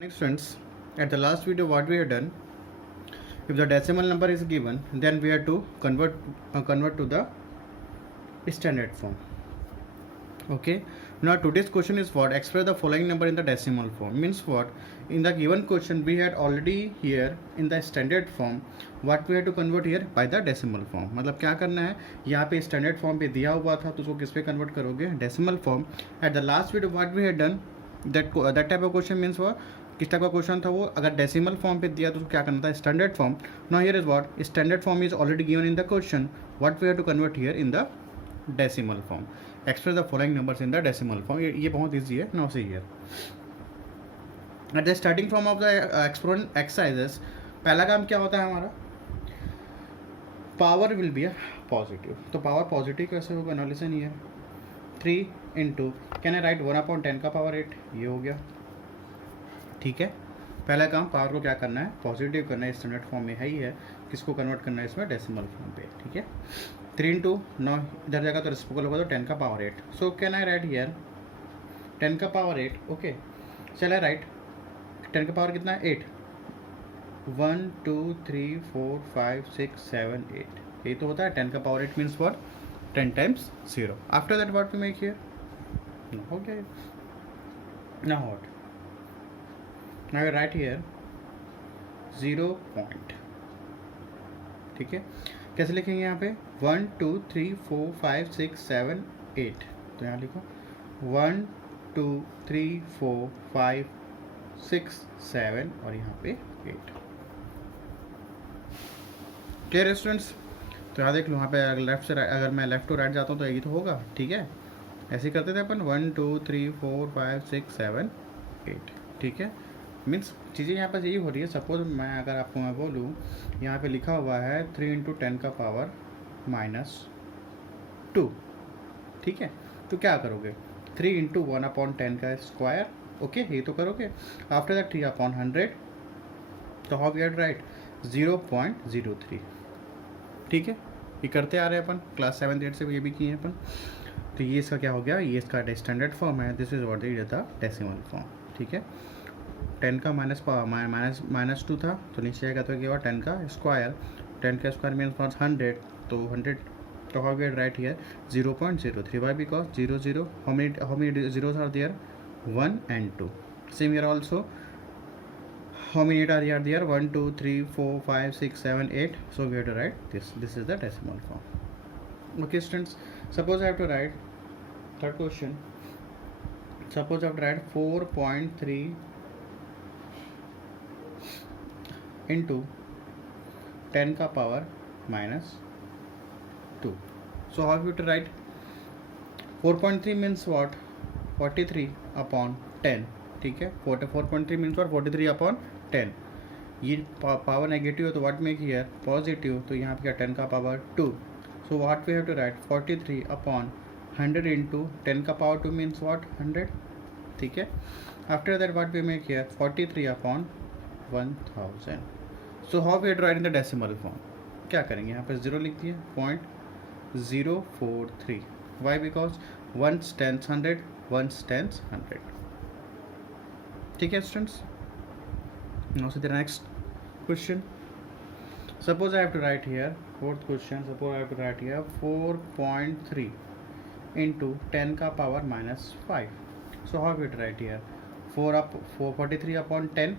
Next friends, at the last video what we have done, if the decimal number is given, then we have to convert to the standard form. Okay, now today's question is what? Express the following number in the decimal form. Means what? In the given question we had already here in the standard form, what we have to convert here by the decimal form. मतलब क्या करना है, यहाँ पे standard form पे दिया हुआ था तो उसको किस पे convert करोगे? Decimal form. At the last video what we had done, that type of question means what? किस टाइप का क्वेश्चन था वो? अगर डेसिमल फॉर्म पे दिया तो क्या करना था? Standard form. Now here is what? Standard form is already given in the question. What we have to convert here in the decimal form. Express the following numbers in the decimal form. ये बहुत easy है. Now see here at the starting from of the exponent exercises, पहला काम क्या होता है हमारा? Power will be a positive. तो पावर पॉजिटिव कैसे होगा? Now listen here, 3 into can I right 1/10 का पावर 8. ये हो गया. ठीक है, पहला काम पावर को क्या करना है? पॉजिटिव करना है. स्टैंडर्ड फॉर्म में है ही है. किसको कन्वर्ट करना है इसमें? डेसिमल फॉर्म पे. ठीक है, 3 इंटू 9 इधर जाएगा तो रेसिप्रोकल होगा तो 10 का power 8. So can I write here 10 का पावर 8. ओके, चला राइट 10 का पावर कितना है? 8. 1 2 3 4 5 6 7 8. यही तो होता है 10 का power 8 means what? 10 times 0. After that what we make here? हो गया. Now what? Now I write here 0 point. ठीक है, कैसे लिखेंगे यहाँ पे? 1 2 3 4 5 6 7 8. तो यहाँ लिखो 1 2 3 4 5 6 7 और यहाँ पे 8. Clear students? तो यहाँ देख लो, यहाँ पे अगर मैं लेफ्ट टू राइट जाता हूँ तो यही तो होगा. ठीक है, ऐसे ही करते थे अपन. 1 2 3 4 5 6 7 8. ठीक है, मीन्स चीज़ें यहाँ पर यही हो रही है. सपोज मैं अगर आपको मैं बोलूँ, यहाँ पे लिखा हुआ है 3 इंटू 10 का पावर -2. ठीक है, तो क्या करोगे? 3 इंटू 1/10 का स्क्वायर. ओके, ये तो करोगे. After that 3/100. तो हाउ वी हैव राइट 0.03. ठीक है, ये करते आ रहे हैं अपन. क्लास 7 8 से ये भी किए हैं अपन. तो ये इसका क्या हो गया? ये इसका स्टैंडर्ड फॉर्म है. This is what is the decimal form. ठीक है, 10 का -2 था तो नीचे आएगा तो क्या हुआ? 10 का स्क्वायर. 10 का स्क्वायर मीन्स 100. तो 100 तो how we write here 0.03. Why? Because 0 0 how many zeros are there? 1 and 2. Same here also. How many 8 are there? 1 2 3 4 5 6 7 8. So we have to write this is the decimal form. Okay students, suppose I have to write third question. Suppose I have to write 4.3 into 10 का power -2. So how you to write 4.3 means what? 43/10. ठीक है, 4.3 means what? 43/10. ये power negative है तो what make here? Positive. तो यहाँ पे क्या? 10 का power 2. So what we have to write 43/100 into 10 का पावर 2 मीन्स व्हाट? 100. ठीक है, after that what we make here 43/1000. So how we write in the decimal form? क्या करेंगे? यहाँ पर 0 लिख दिए. 0.043. वाई? Because 1 tens 100, 1 tens 100. ठीक है students, now see the next question. Suppose I have to write here fourth question. Suppose I have to write here 4.3 into 10 का power -5. So how we write here 43/10.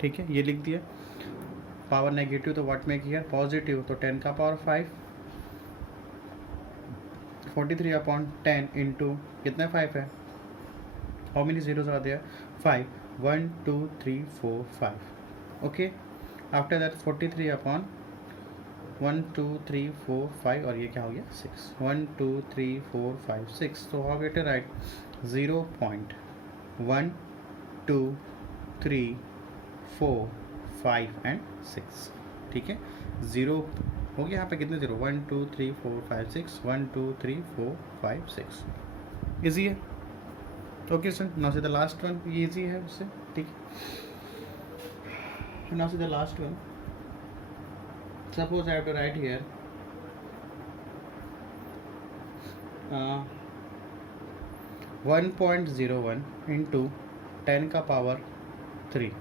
ठीक है, ये लिख दिया. पावर नेगेटिव तो what make here? Positive. तो 10 का power 5. 43/10 into कितना 5 है? How many zeros are there? 5. 1 2 3 4 5. Okay, after that 43/1 2 3 4 5 और ये क्या हो गया? 6. 1 2 3 4 5 6. तो हाउ वी राइट 0.1 2 3 4 5 एंड 6. ठीक है, 0 हो गया. यहाँ पे कितने 0? 1 2 3 4 5 6. 1 2 3 4 5 6. ईजी है. Okay sir, now say the last one. ये ईजी है उससे. ठीक है, now say the last one. Suppose I have to write here 1.01 into 10 का power 3.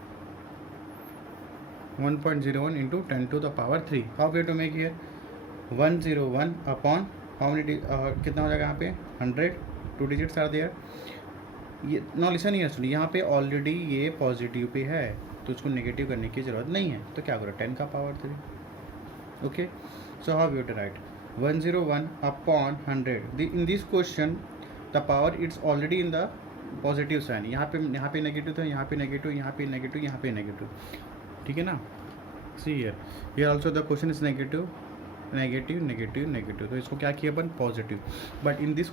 1.01 into 10 to the power 3. How we have to make here? 101 upon how many कितना हो जाएगा यहाँ पे 100. 2 digits are there. ये नो लिसन ये सुनिए, यहाँ पे ऑलरेडी ये पॉजिटिव पे है तो उसको नेगेटिव करने की ज़रूरत नहीं है, तो क्या करो 10 का power 3. Okay, so how you to write 101 upon 100. In this question the power it's already in the positive sign. यहाँ पे नेगेटिव था, यहाँ पे नेगेटिव, यहाँ पे नेगेटिव, यहाँ पे नेगेटिव. ठीक है ना. See here also the question is negative negative negative negative, तो इसको क्या किया अपन positive. But in this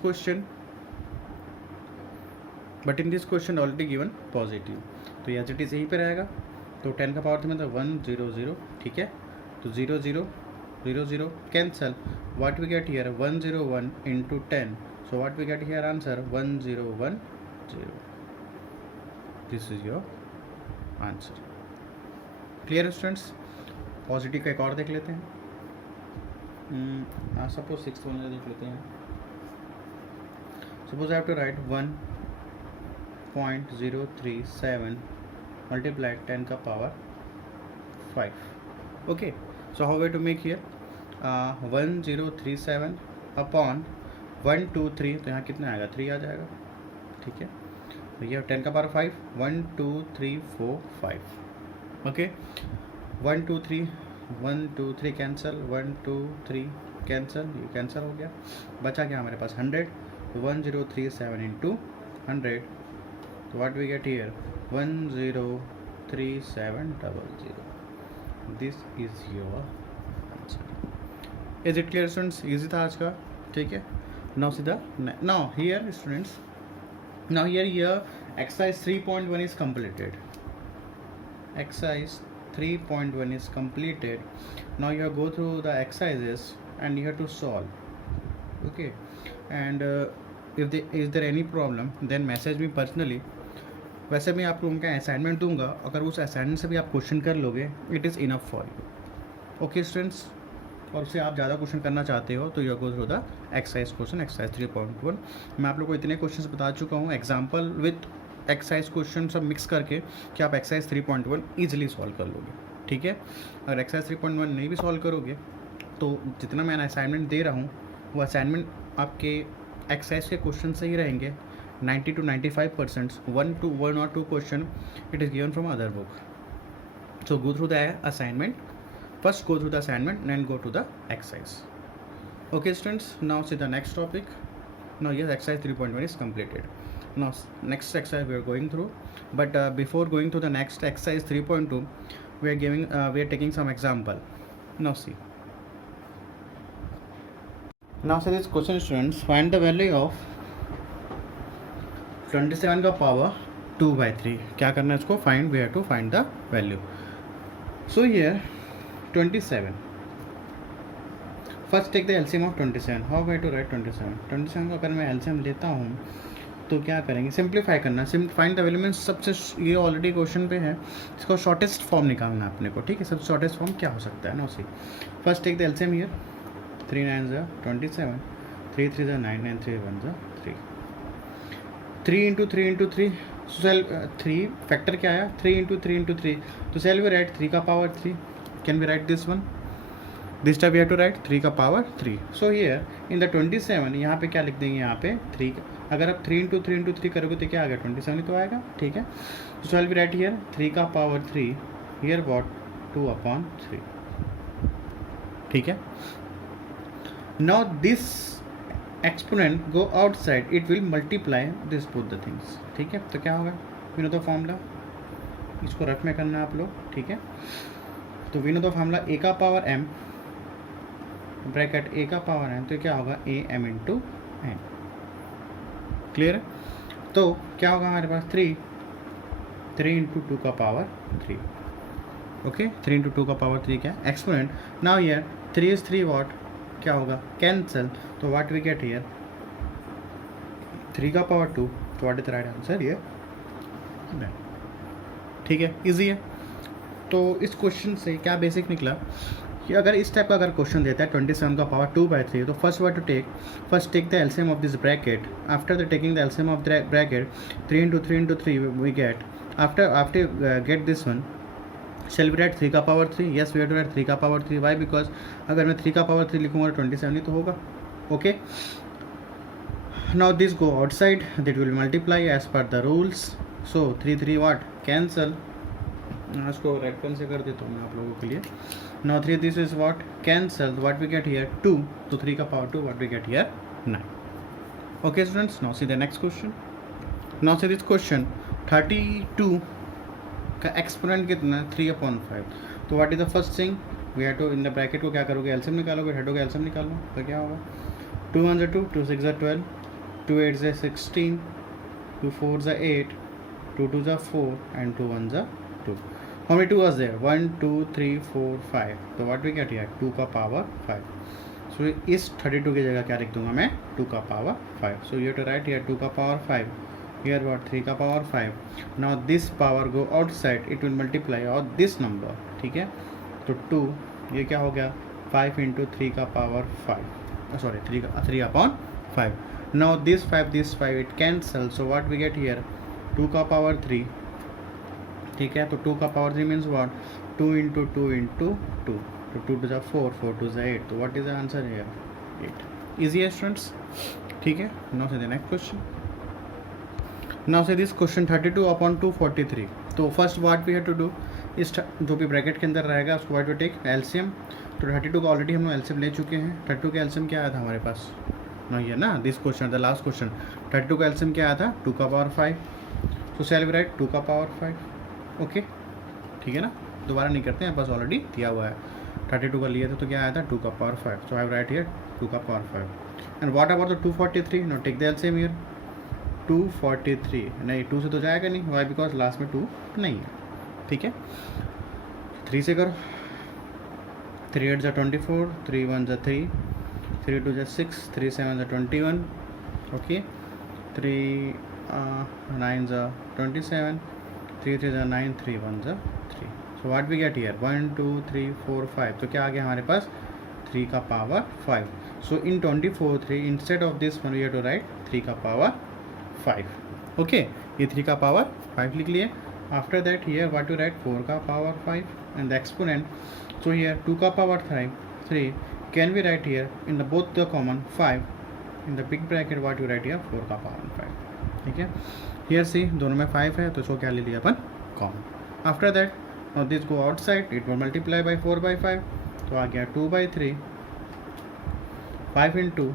question already given positive, तो एज इट इज़ यहीं पे रहेगा. तो 10 का पावर 3 मतलब 100. ठीक है, तो 0 0 0 0 cancel. What we get here 101 into 10. So what we get here answer 1010. This is your answer. Clear students. Positive का एक और देख लेते हैं. सपोज 6th वन देख लेते हैं. Suppose I have to write 1.037 multiply 10 का power 5. Okay, so how way to make here 1037 upon 123, तो यहाँ कितना आएगा 3 आ जाएगा. ठीक है, तो ये 10 का पावर 5 1 2 3 4 5. ओके, 1 2 3 1 2 3 कैंसल, 1 2 3 कैंसल, ये कैंसल हो गया. बचा क्या हमारे पास 100. 1037 इंटू 100, तो what we get here 103700. This is your answer. Is it clear students. Easy था आज का. ठीक है, नाउ सीधा now here students, now here exercise 3.1 is completed. Exercise 3.1 is completed. Now you have go through the exercises and you have to solve. Okay, and is there any problem then message me personally. वैसे मैं आप लोगों का assignment दूंगा, अगर उस assignment से भी आप क्वेश्चन कर लोगे it is enough for you. Okay students, और उससे आप ज़्यादा क्वेश्चन करना चाहते हो तो you go through the exercise question. Exercise 3.1 मैं आप लोग को इतने क्वेश्चंस बता चुका हूँ एग्जाम्पल विथ एक्सरसाइज क्वेश्चन सब मिक्स करके कि आप एक्सरसाइज 3.1 ईजिली सॉल्व कर लोगे. ठीक है, अगर एक्सरसाइज 3.1 नहीं भी सॉल्व करोगे तो जितना मैं असाइनमेंट दे रहा हूँ वो असाइनमेंट आपके एक्सरसाइज के क्वेश्चन से ही रहेंगे. 90 to 95%, 1 or 2 question it is given from other book. So go through the assignment. First go through the assignment and then go to the exercise. Okay students, now see the next topic. Now yes, exercise 3.1 is completed. Now next exercise we are going through, but before going to the next exercise 3.2 we are taking some example. Now see this question students, find the value of 27 का power 2/3. क्या करना है इसको find, we have to find the value. So here 27, first take the LCM of 27. How way to write 27 का अगर मैं LCM लेता हूँ तो क्या करेंगे, सिंप्लीफाई करना. फाइंड द वैल्यू मीन्स सबसे, ये ऑलरेडी क्वेश्चन पे है, इसको शॉर्टेस्ट फॉर्म निकालना अपने को. ठीक है, सबसे शॉर्टेस्ट फॉर्म क्या हो सकता है ना उसी. First take the LCM here 3 9 27, 3 3 9 and 3 1 3. 3 into 3 into 3, cell 3 factor क्या आया 3 into 3 into 3, तो सेल वी राइट 3 का power 3. Can we write this one, this time we have to write 3 का power 3. So here in the 27 यहाँ पे क्या लिख देंगे, यहाँ पे 3. अगर आप 3 into 3 into 3 करोगे तो क्या आ गया 27 ही तो आएगा. ठीक है, तो सेल वी राइट हियर 3 का पावर 3 हियर वॉट 2/3. ठीक है, now this exponent go outside, it will multiply this both the things. ठीक है, तो क्या होगा वी नो द फॉर्मूला, इसको रफ में करना है आप लोग. ठीक है, तो we know the formula a का पावर m ब्रैकेट a का पावर n, तो क्या होगा am इंटू n. क्लियर है, तो क्या होगा हमारे पास 3 इंटू 2 का पावर 3. ओके, 3 इंटू 2 का पावर 3 क्या exponent. Now here 3 is 3 what, क्या होगा कैंसल, तो व्हाट वी गेट हियर 3 का पावर 2, तो what is the right answer ये. ठीक है, इजी है. तो इस क्वेश्चन से क्या बेसिक निकला कि अगर इस टाइप का अगर क्वेश्चन देता है 27 का पावर 2/3, तो first what to take, first take the LCM of this bracket. After the taking the LCM of the bracket 3 into 3 into 3 we get after get this one, shall we write 3 का power 3? yes we have to write 3 का power 3. why? because अगर मैं 3 का power 3 लिखूँगा 27 ही तो होगा. okay, now this go outside, that will multiply as per the rules. so 3 3 what cancel. इसको red pen से कर देता हूँ मैं आप लोगों के लिए. now 3 this is what cancel. what we get here 2. तो 3 का power 2, what we get here 9. okay students, now see the next question. now see this question. 32 का एक्सपोनेंट कितना है 3/5. तो what is the first thing we have to in the bracket को क्या करोगे, LCM निकालोगे, हेडोगे एलसीएम निकालो तो क्या होगा 2 1 2 2 6 12 2 8 16 2 4 8 2 2 4 and 2 1 2. how many 2 was there 1 2 3 4 5. तो व्हाट वी गेट हियर 2 का पावर 5. सो इस 32 की जगह क्या लिख दूंगा मैं 2 का power 5. So you have to write here 2 का पावर 5. here what 3 का power 5. now this power go outside, it will multiply और this number. ठीक है, तो 2 ये क्या हो गया 5 into 3 का power 5, sorry 3/5. now this 5 it cancel. so what we get here 2 का पावर 3. ठीक है, तो 2 का power 3 means what 2 into 2 into 2. तो 2 to the 4 4 to the 8. तो what is the answer here 8. easy है students. ठीक है, now say the next question. now say this question 32/243. तो first what we have to do, इस जो भी bracket के अंदर रहेगा उसको व्हाट टू टेक एलसीएम. तो 32 का ऑलरेडी हम लोग एलसीएम ले चुके हैं. 32 का एलसीएम क्या आया था हमारे पास ना, ये ना this question the last question. 32 का एलसीएम क्या आया था 2 का power 5. So shall we write 2 का पावर 5. ओके ठीक है ना, दोबारा नहीं करते हैं, बस ऑलरेडी दिया हुआ है. 32 का लिए थे तो क्या आया था 2 का power 5. So I write here 2 का power 5. And what about the 243. No take the LCM here 243. नहीं 2 से तो जाएगा नहीं, वाई बिकॉज लास्ट में 2 नहीं है. ठीक है, 3 से करो. 3 8 24, 3 1 3, 3 2 6, 3 7 21. Okay, 3 9 27, 3 3 9, 3 1 3. So what we get here 1 2 3 4 5. तो क्या आ गया हमारे पास 3 का power 5. So in 24 3 instead of this one we have to write 3 का पावर 5. ओके, ये 3 का पावर 5 लिख लिए. After that here what to write 4 का power 5 and the exponent. So here 2 का power 3 can we write here in the both the common 5 in the big bracket what to write here 4 का power 5. ठीक है, here सी दोनों में 5 है तो इसको क्या ले लिया अपन common. After that now this go outside, it will multiply by 4/5. तो आ गया 2/3 5 into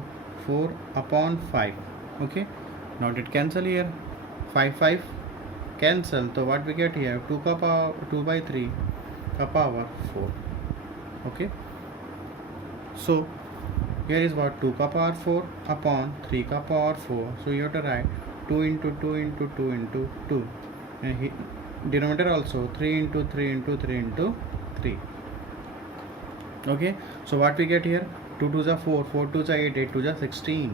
4/5. Okay, now it cancel here 5 5 cancel. तो what we get here 2 का पावर 2/3 का power 4. okay, so here is what 2 का पावर 4 upon 3 का power 4. so you have to write 2 into 2 into 2 into 2 and denominator also 3 into 3 into 3 into 3. okay, so what we get here 2 2 4, 4 2 8, 8 2 16.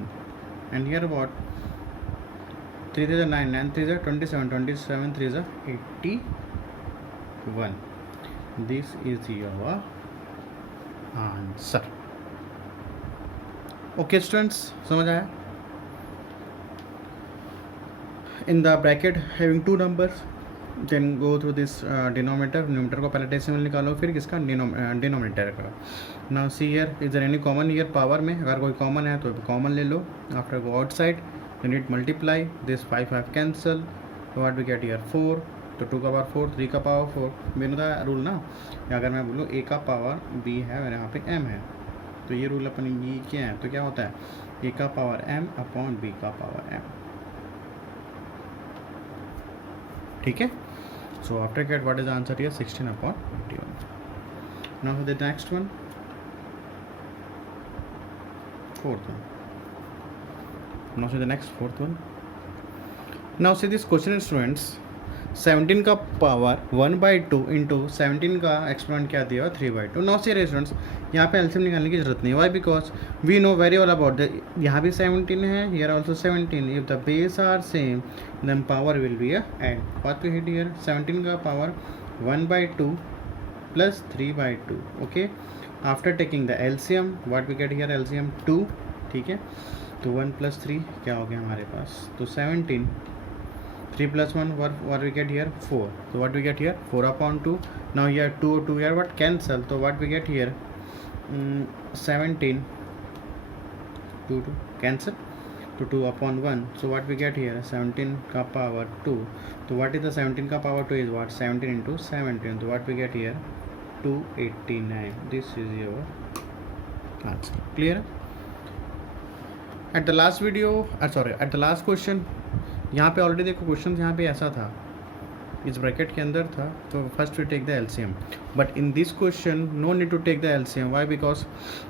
and here what 3 3 9, 9 3 27, 27 3 81. this is your answer. okay students, समझ आया. in the bracket having two numbers, then go through this denominator. numerator को पहले decimal निकालो, फिर किसका denominator का. now see here is there any common here power में, अगर कोई कॉमन है तो कॉमन ले लो. after go outside then it multiply this 5 5 cancel. so what we get here 4. तो 2 का पावर 4, 3 का पावर 4. मेनू का रूल ना, अगर मैं बोलूँ a का पावर b है और यहाँ पे m है तो ये रूल अपन ये क्या है, तो क्या होता है a का पावर m अपॉन b का पावर m. ठीक है, so after get what is the answer here 16/21. now for the next one, fourth one. now see the next fourth one. now see this question students 17 का power 1/2 into 17 का exponent क्या दिया 3/2. Now see students यहाँ पे LCM निकालने की जरूरत नहीं. Why because we know very all about the, यहाँ भी 17 है, here also 17. If the base are same then power will be add. What we hit here 17 का power 1/2 plus 3/2. Okay, after taking the LCM what we get here LCM 2. ठीक है, तो 1 + 3 क्या हो गया हमारे पास, तो 17. 3 plus 1, what we get here? 4. So what we get here? 4 upon 2. Now here 2 here what cancel. So what we get here? 17. 2 cancel. To 2 upon 1. So what we get here? 17 ka power 2. So what is the 17 ka power 2 is what? 17 into 17. So what we get here? 289. This is your answer. Clear? At the last video, at the last question, यहाँ पे already देखो question यहाँ पे ऐसा था, इस bracket के अंदर था, तो first we take the LCM. But in this question no need to take the LCM. Why? Because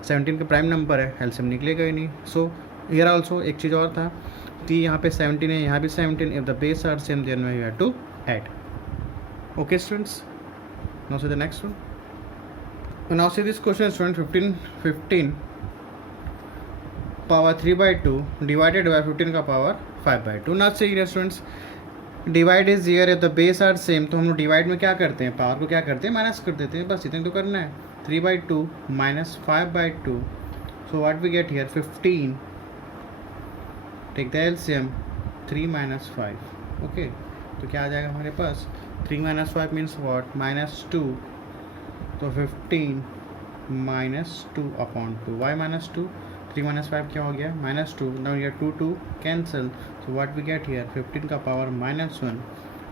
17 का प्राइम नंबर है, एलसीएम निकलेगा ही नहीं. सो हियर आल्सो एक चीज़ और था कि यहाँ पे 17 है, यहाँ भी 17. If the base are same then we have to add. Okay students, now see the next one. Now see this question student. 15 power 3/2 divided by 15 का पावर 5/2. ना चाहिए स्टूडेंट्स, डिवाइड इज हियर है, द बेस आर सेम. तो हम लोग divide में क्या करते हैं? पावर को क्या करते हैं? माइनस कर देते हैं. बस इतना तो करना है. 3/2 minus 5/2. So what we get here? 15. Take the LCM. 3 minus 5. Okay, तो क्या आ जाएगा हमारे पास? 3 माइनस 5 मीन्स व्हाट? -2. तो 15 माइनस 2 अपॉन 2. वाई -2? 3 माइनस 5 क्या हो गया? -2. Now here 2 cancel. So what we get here? 15 का power -1.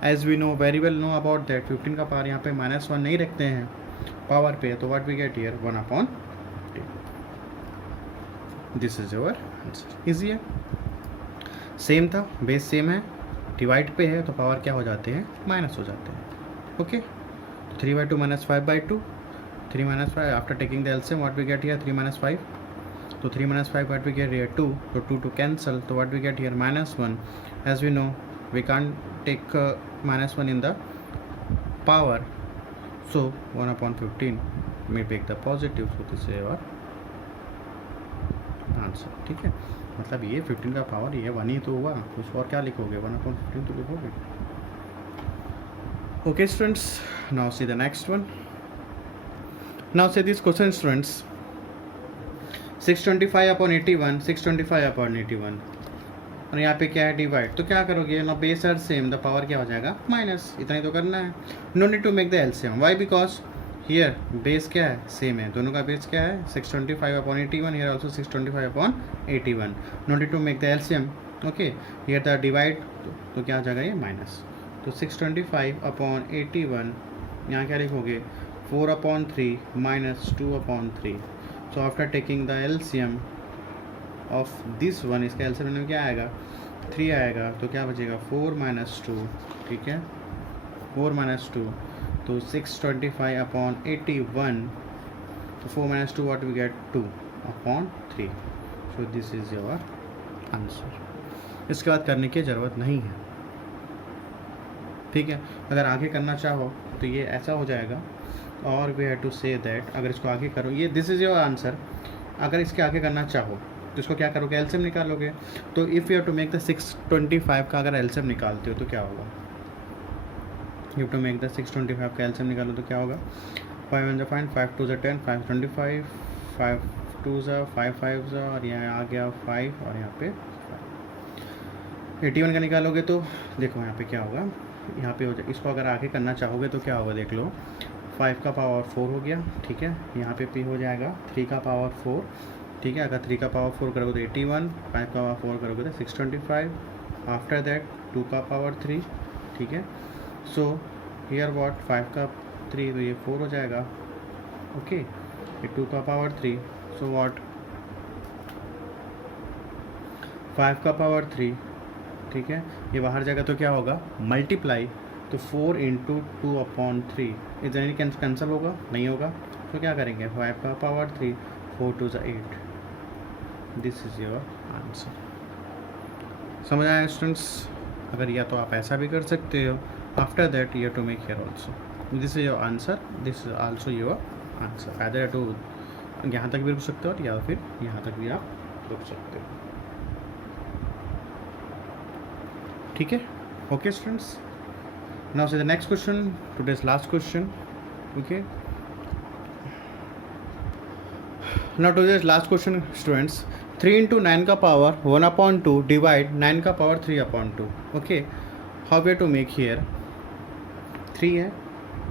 As we know, very well know about that, 15 का पावर यहाँ पे -1 नहीं रखते हैं पावर पे. तो what we get here? 1/10. This is your answer. Easy है, सेम था, बेस सेम है, डिवाइड पे है तो पावर क्या हो जाते हैं? माइनस हो जाते हैं. Okay, 3/2 minus 5/2. 3 minus 5 after taking the LCM what we get here? 3 minus 5. तो 3 minus 5 what we get here? 2. So 2 to cancel. So what we get here? -1. As we know, we can't take -1 in the power. So 1/15 may take the positive. So this is your answer. ठीक है, मतलब ये 15 का power ये 1 ही तो हुआ, कुछ और क्या लिखोगे? 1/15 तो लिखोगे. Okay students, now see the next one. Now see this question students. 625/81. 625/81 और यहाँ पे क्या है? डिवाइड. तो क्या करोगे ना? Base are same, the power क्या हो जाएगा? माइनस. इतना ही तो करना है. No need to make the LCM. Why? Because here base क्या है? सेम है, दोनों का बेस क्या है? 625/81. Here also 625/81. No need to make the LCM. Okay, here the divide, तो क्या हो जाएगा? ये माइनस. तो 625/81 यहाँ क्या लिखोगे? 4/3 minus 2/3. So after taking the LCM of this one, इसका LCM में क्या आएगा? 3 आएगा. तो क्या बचेगा? 4 minus 2. ठीक है, 4 minus 2. तो 625/81. तो 4 minus 2 what we get? 2/3. So this is your answer. इसके बाद करने की ज़रूरत नहीं है. ठीक है, अगर आगे करना चाहो तो ये ऐसा हो जाएगा. और we have to say that, अगर इसको आगे करो, ये दिस इज़ योर आंसर. अगर इसके आगे करना चाहो तो इसको क्या करोगे? एलसीएम निकालोगे. तो if you have to make the 625 का अगर एलसीएम निकालते हो तो क्या होगा? You have to make the 625 का एलसीएम निकालो तो क्या होगा? 5 1 5, 5 2 10, 5 25, 5 2 5 5 और यहाँ आ गया 5 और यहाँ पे 81 का निकालोगे तो देखो यहाँ पे क्या होगा? यहाँ पे हो जाए. इसको अगर आगे करना चाहोगे तो क्या होगा? देख लो. 5 का पावर 4 हो गया. ठीक है, यहाँ पे भी हो जाएगा 3 का पावर 4. ठीक है, अगर 3 का पावर 4 करोगे तो 81, 5 का पावर 4 करोगे तो 625. आफ्टर दैट 2 का पावर 3. ठीक है, सो हियर व्हाट? 5 का 3 तो ये 4 हो जाएगा. ओके, ये 2 का पावर 3. So what? 5 का पावर 3. ठीक है, ये बाहर जाएगा तो क्या होगा? मल्टीप्लाई. तो 4 × 2/3 इधर ही कैंसिल होगा? नहीं होगा. तो क्या करेंगे? 5 का power 3, 4 2 8. This is your answer. समझ आया स्टूडेंट्स? अगर या तो आप ऐसा भी कर सकते हो. After that you have to make here also. This is your answer. This is also your answer. Either to यहाँ तक भी रुक सकते हो या फिर यहाँ तक भी आप रुक सकते हो. ठीक है, okay students. Now see the next question, today's last question. Okay, now today's last question students. 3 × 9 का पावर 1/2 डिवाइड 9 का power 3/2. okay, how way to make here 3 है.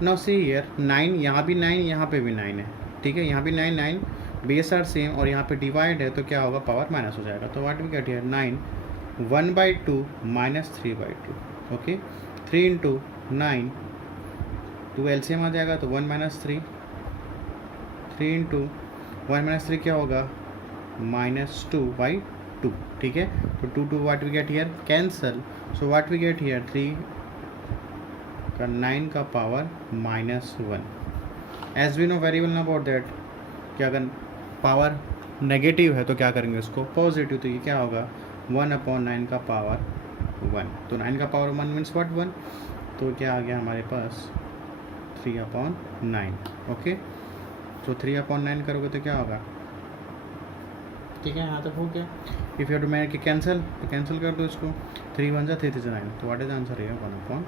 नाउ सी हियर 9, यहाँ भी 9, यहाँ पे भी 9 है. ठीक है, यहाँ भी 9 9 बेस आर सेम और यहाँ पे डिवाइड है तो क्या होगा, पावर माइनस हो जाएगा. तो what we get here 9 1/2 minus 3/2. Okay, 3 into 9 2 LCM आ जाएगा तो 1 माइनस 3. 3 इंटू 1 माइनस 3 क्या होगा, -2/2. ठीक है, तो 2 what we get here cancel. So what we get here 3 का 9 का power -1. As we know very well about that कि अगर पावर नेगेटिव है तो क्या करेंगे उसको पॉजिटिव. तो ये क्या होगा 1/9 का पावर 1. तो 9 का पावर 1 मीन्स व्हाट 1. तो क्या आ गया हमारे पास 3/9. ओके, तो 3/9 करोगे तो क्या होगा. ठीक है, यहाँ तक हो गया. If you to make cancel तो कैंसिल कर दो इसको. 3 1 3 3 9. तो व्हाट इज आंसर है 1/3.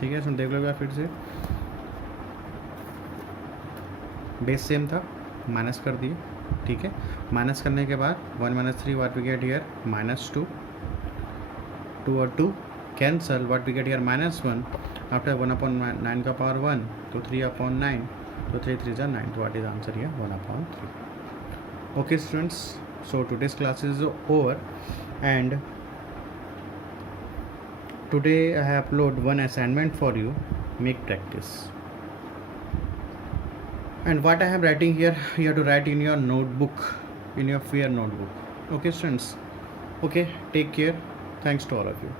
ठीक है, सुन देख लो फिर से. बेस सेम था, माइनस कर दिए. ठीक है, माइनस करने के बाद 1 minus 3 what we get here -2. 2 और 2 cancel. What we get here -1. After 1/9 का पावर 1 तो 3/9. तो 3 3 जा 9. तो what is answer here 1/3. Okay students, so today's class is over and today I have upload one assignment for you. Make practice. And what I am writing here, you have to write in your notebook, in your fear notebook. Okay students, okay, take care. Thanks to all of you.